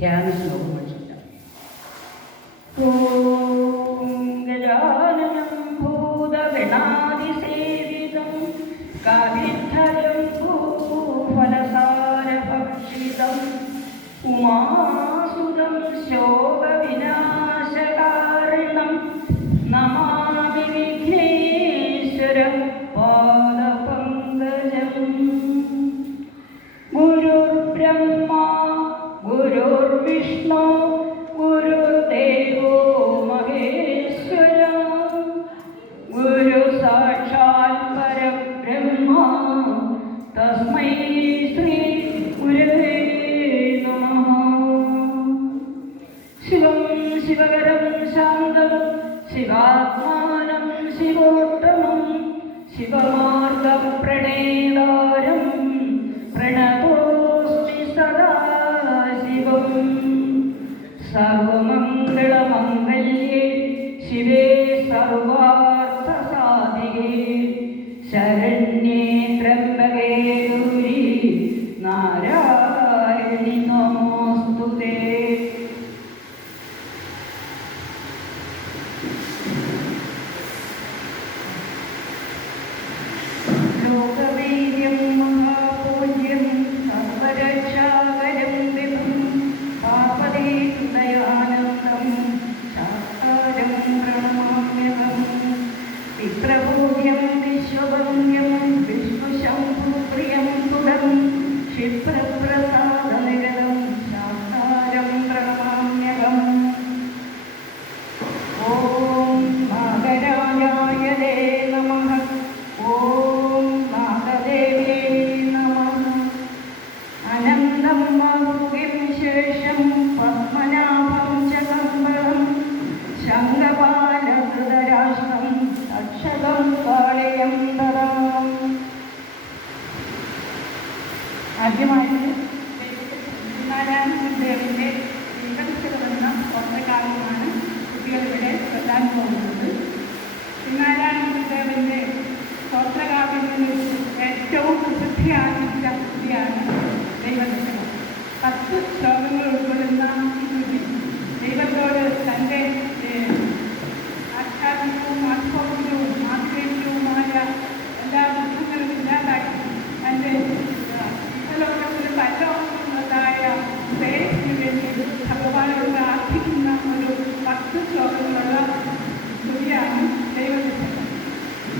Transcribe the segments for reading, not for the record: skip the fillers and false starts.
ധ്യാന ശ്ലോകം പഠിച്ചില്ല. ഓം ഗജാനനം ഭൂതഗണാതിസേവിതം കവിധരം ഭൂഫലസാരഭക്ഷിതം ഉമാസുതം ശോകവിനാശകാരണം നമാമി വിഘ്നേശ്വരം പാദപങ്കജം. ഗുരുർബ്രഹ്മ ഗുരുർവിഷ്ണു ഗുരുദേവോ മഹേശ്വര ഗുരു സാക്ഷാത് പരബ്രഹ്മ തസ്മൈ ശ്രീ ഗുരവേ നമഃ. ശിവം ശിവകരം ശാന്തം ശിവാത്മാനം ശിവോത്തമം ശിവമാർഗം പ്രണേതാരം പ്രണതോസ്മി സദാശിവം. സർവമംഗളമംഗല്യേ ശിവേ സർവാർത്ഥസാധികേ ശരണ്യേ ത്രംബകേ ഗൗരി നാരായണി നമോസ്തുതേ. ലോകവീര്യം മഹാപൂജ്യം സർവരക്ഷാകരം വിഭും താപതീം ദയാനന്ദം ശാസ്താരം പ്രണമാമ്യഹം. വിപ്രപൂജ്യം വിശ്വവന്യം വിഷ്ണുശംഭുപ്രിയം തുടം ക്ഷിപ്രപ്രസാദനിരതം ശാസ്താരം പ്രണമാമ്യഹം. ഓം നാഗരാജായതേ നമഃ. ഓം നാഗദേവ്യേ നമഃ. അനന്തം വാസുകിം ശേഷം പത്മനാഭം ച കമ്പളം ശംഖപാലധൃതരാഷ്ട്രം അക്ഷതം കാളയം തരാം. ആദ്യമായിട്ട് ശ്രീനാരായണ ഗുരുദേവന്റെ ശ്രീകൃഷ്ണ സ്വന്തകാലമാണ് കുട്ടികളിവിടെ പ്രധാൻ പോകുന്നത്. ശ്രീനാരായണ ഗുരുദേവന്റെ സ്തോത്രകാവ്യങ്ങളിൽ ഏറ്റവും പ്രസിദ്ധിയാർജിച്ച കൃതിയാണ് ദൈവദർശനം. 10 ശ്ലോകങ്ങൾ ഉൾക്കൊള്ളുന്ന ഈ കൃതി ദൈവത്തോട് തൻ്റെ ആധ്യാത്മികവും ആത്മൗക്യവും ആഗ്രഹീയവുമായ എല്ലാ ദുഃഖങ്ങളും ഇല്ലാതാക്കി തൻ്റെ ഇഹലോകത്തിലും പരലോകത്തിലുള്ളതായ ശ്രേയസ്സിനു വേണ്ടി ഭഗവാനോട് പ്രാർത്ഥിക്കുന്ന ഒരു 10 ശ്ലോകങ്ങളുള്ള കൃതിയാണ് ദൈവദർശനം.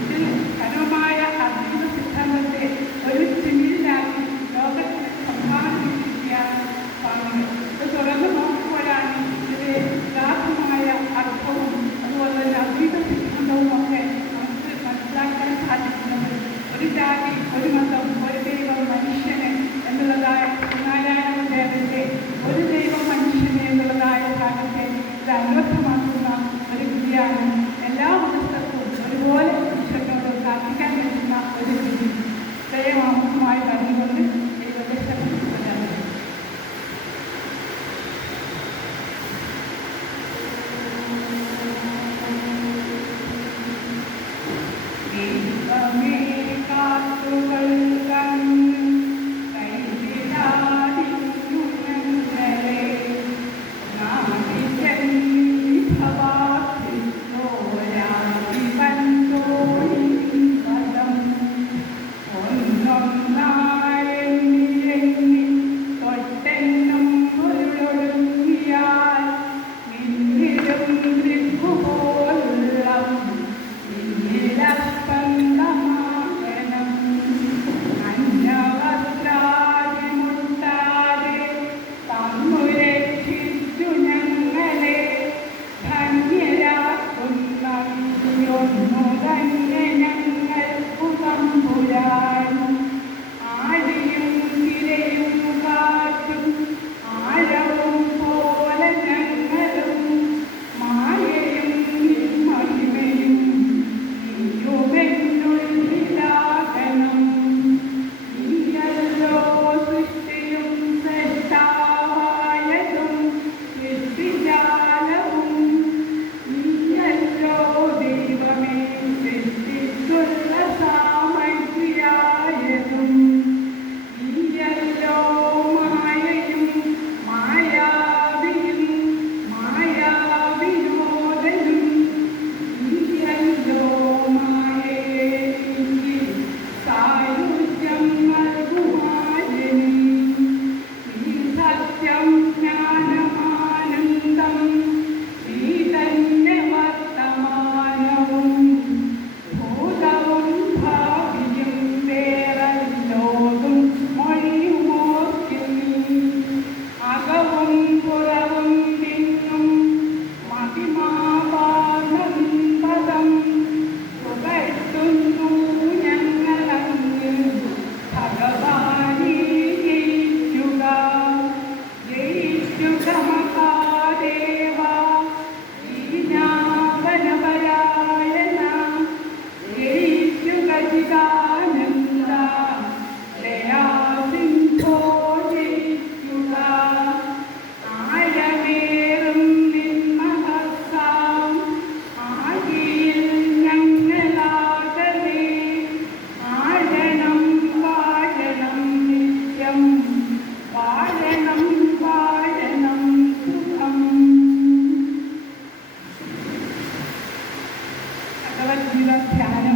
ഇതിൽ പരമമായ അദ്വൈത സിദ്ധാന്തത്തെ ഒരു ചിന്തയിലാക്കി ലോകത്തിന് സംഭാവന ചെയ്തിരിക്കുകയാണ് സ്വാമി അച്യുതമഹാദേവ ദീനാവനപരായണ ജയിച്ചു ഗജിതാനന്ദ ദയാസിംഹോ ജയിക്കുക ആഴമേറും നിന്മഹസാം ആഴിയിൽ ഞങ്ങളാകവേ ആഴണം വാഴണം നിത്യം വാഴണം വാഴണം സുഖം. ഭഗവത്ഗീത ധ്യാന